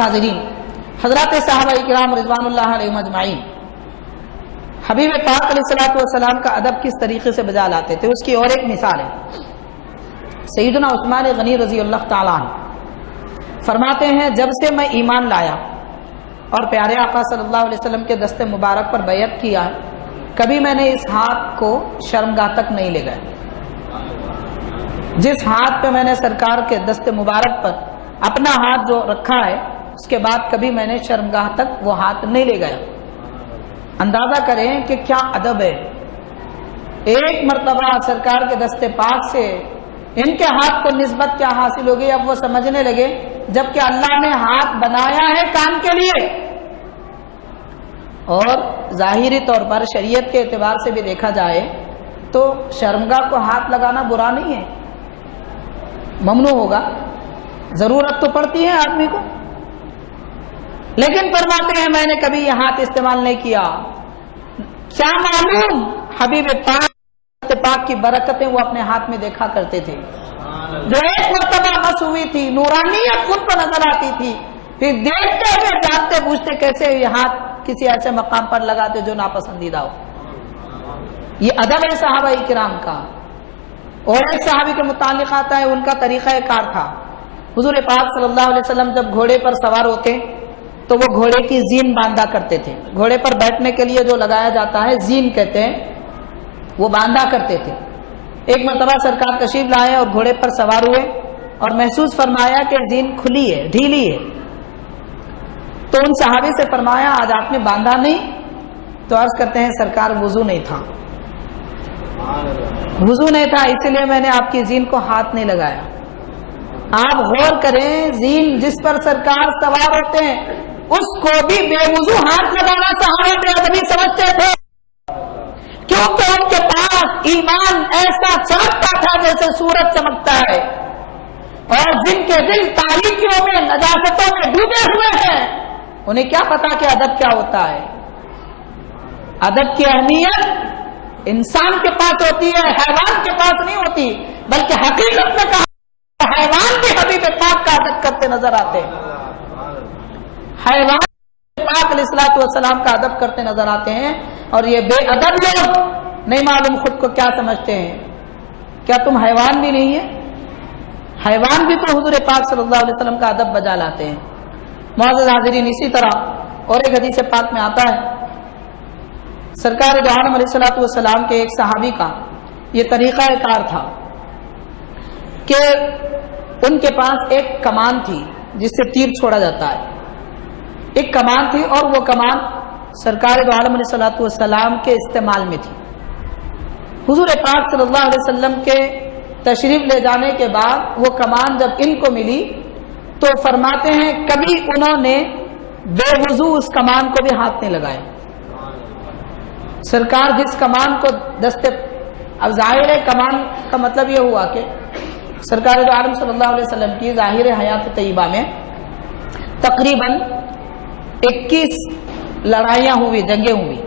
حاضرین، حضرات صحابہ کرام رضوانullah علیہم اجمعین حبیب پاک علیہ الصلوۃ والسلام کا ادب کس طریقے سے بجا لاتے تھے، اس کی اور ایک مثال ہے۔ سیدنا عثمان غنی رضی اللہ تعالیٰ عنہ فرماتے ہیں، جب سے میں ایمان لایا اور پیارے آقا صلی اللہ علیہ وسلم کے دست مبارک پر بیعت کیا، کبھی میں نے اس ہاتھ کو شرمگاہ تک نہیں لے گیا۔ جس ہاتھ پہ میں نے سرکار کے دست مبارک پر اپنا ہاتھ جو رکھا ہے، اس کے بعد کبھی میں نے شرمگاہ تک وہ ہاتھ نہیں لے گیا۔ اندازہ کریں کہ کیا ادب ہے۔ ایک مرتبہ سرکار کے دست پاک سے ان کے ہاتھ کو نسبت کیا حاصل ہوگی، اب وہ سمجھنے لگے جبکہ اللہ نے ہاتھ بنایا ہے کام کے لیے۔ اور ظاہری طور پر شریعت کے اعتبار سے بھی دیکھا جائے تو شرمگاہ کو ہاتھ لگانا برا نہیں ہے، ممنوع ہوگا، ضرورت تو پڑتی ہے آدمی کو، لیکن فرماتے ہیں میں نے کبھی یہ ہاتھ استعمال نہیں کیا۔ کیا معلوم حبیب پاک کی برکتیں وہ اپنے ہاتھ میں دیکھا کرتے تھے، جو ایک مرتبہ مس ہوئی تھی، نورانیت خود پر نظر آتی تھی، پھر دیکھتے ہوئے جانتے پوچھتے کیسے یہ ہاتھ کسی ایسے مقام پر لگاتے جو ناپسندیدہ ہو۔ یہ ادب ہے صحابہ کرام کا۔ اور ایک صحابی کے متعلق آتا ہے، ان کا طریقہ کار تھا، حضور پاک صلی اللہ علیہ وسلم جب گھوڑے پر سوار ہوتے تو وہ گھوڑے کی زین باندھا کرتے تھے۔ گھوڑے پر بیٹھنے کے لیے جو لگایا جاتا ہے زین کہتے ہیں، وہ باندھا کرتے تھے۔ ایک مرتبہ سرکار تشریف لائے اور گھوڑے پر سوار ہوئے اور محسوس فرمایا کہ زین کھلی ہے، ڈھیلی ہے، تو ان صحابی سے فرمایا آج آپ نے باندھا نہیں؟ تو عرض کرتے ہیں سرکار وضو نہیں تھا، وضو نہیں تھا، اسی لیے میں نے آپ کی زین کو ہاتھ نہیں لگایا۔ آپ غور کریں، زین جس پر سرکار سوار ہوتے ہیں اس کو بھی بے وضو ہاتھ لگانا صحابہ بے ادبی سمجھتے تھے، کیونکہ ان کے پاس ایمان ایسا چمکتا تھا جیسے سورج چمکتا ہے، اور جن کے دل تاریکیوں میں نجاستوں میں ڈوبے ہوئے ہیں انہیں کیا پتا کہ ادب کیا ہوتا ہے۔ ادب کی اہمیت انسان کے پاس ہوتی ہے، حیوان کے پاس نہیں ہوتی، بلکہ حقیقت میں کہا حیوان بھی حبیب پاک کا ادب کرتے نظر آتے ہیں۔ حیوان پاک علیہ الصلوۃ والسلام کا ادب کرتے نظر آتے ہیں، اور یہ بے ادب لوگ نہیں معلوم خود کو کیا سمجھتے ہیں۔ کیا تم حیوان بھی نہیں ہے؟ حیوان بھی تو حضور پاک صلی اللہ علیہ وسلم کا ادب بجا لاتے ہیں۔ معزز حاضرین، اسی طرح اور ایک حدیث پاک میں آتا ہے، سرکار دو عالم علیہ الصلوۃ والسلام کے ایک صحابی کا یہ طریقہ کار تھا کہ ان کے پاس ایک کمان تھی جس سے تیر چھوڑا جاتا ہے، ایک کمان تھی، اور وہ کمان سرکار دو عالم علیہ الصلوۃ والسلام کے استعمال میں تھی۔ حضور پاک صلی اللہ علیہ وسلم کے تشریف لے جانے کے بعد وہ کمان جب ان کو ملی تو فرماتے ہیں کبھی انہوں نے بے وضو اس کمان کو بھی ہاتھ نہیں لگایا۔ سرکار جس کمان کو اب ظاہر کمان کا مطلب یہ ہوا کہ سرکار دو عالم صلی اللہ علیہ وسلم کی ظاہر حیات طیبہ میں تقریباً 21 لڑائیاں ہوئی، جنگیں ہوئی،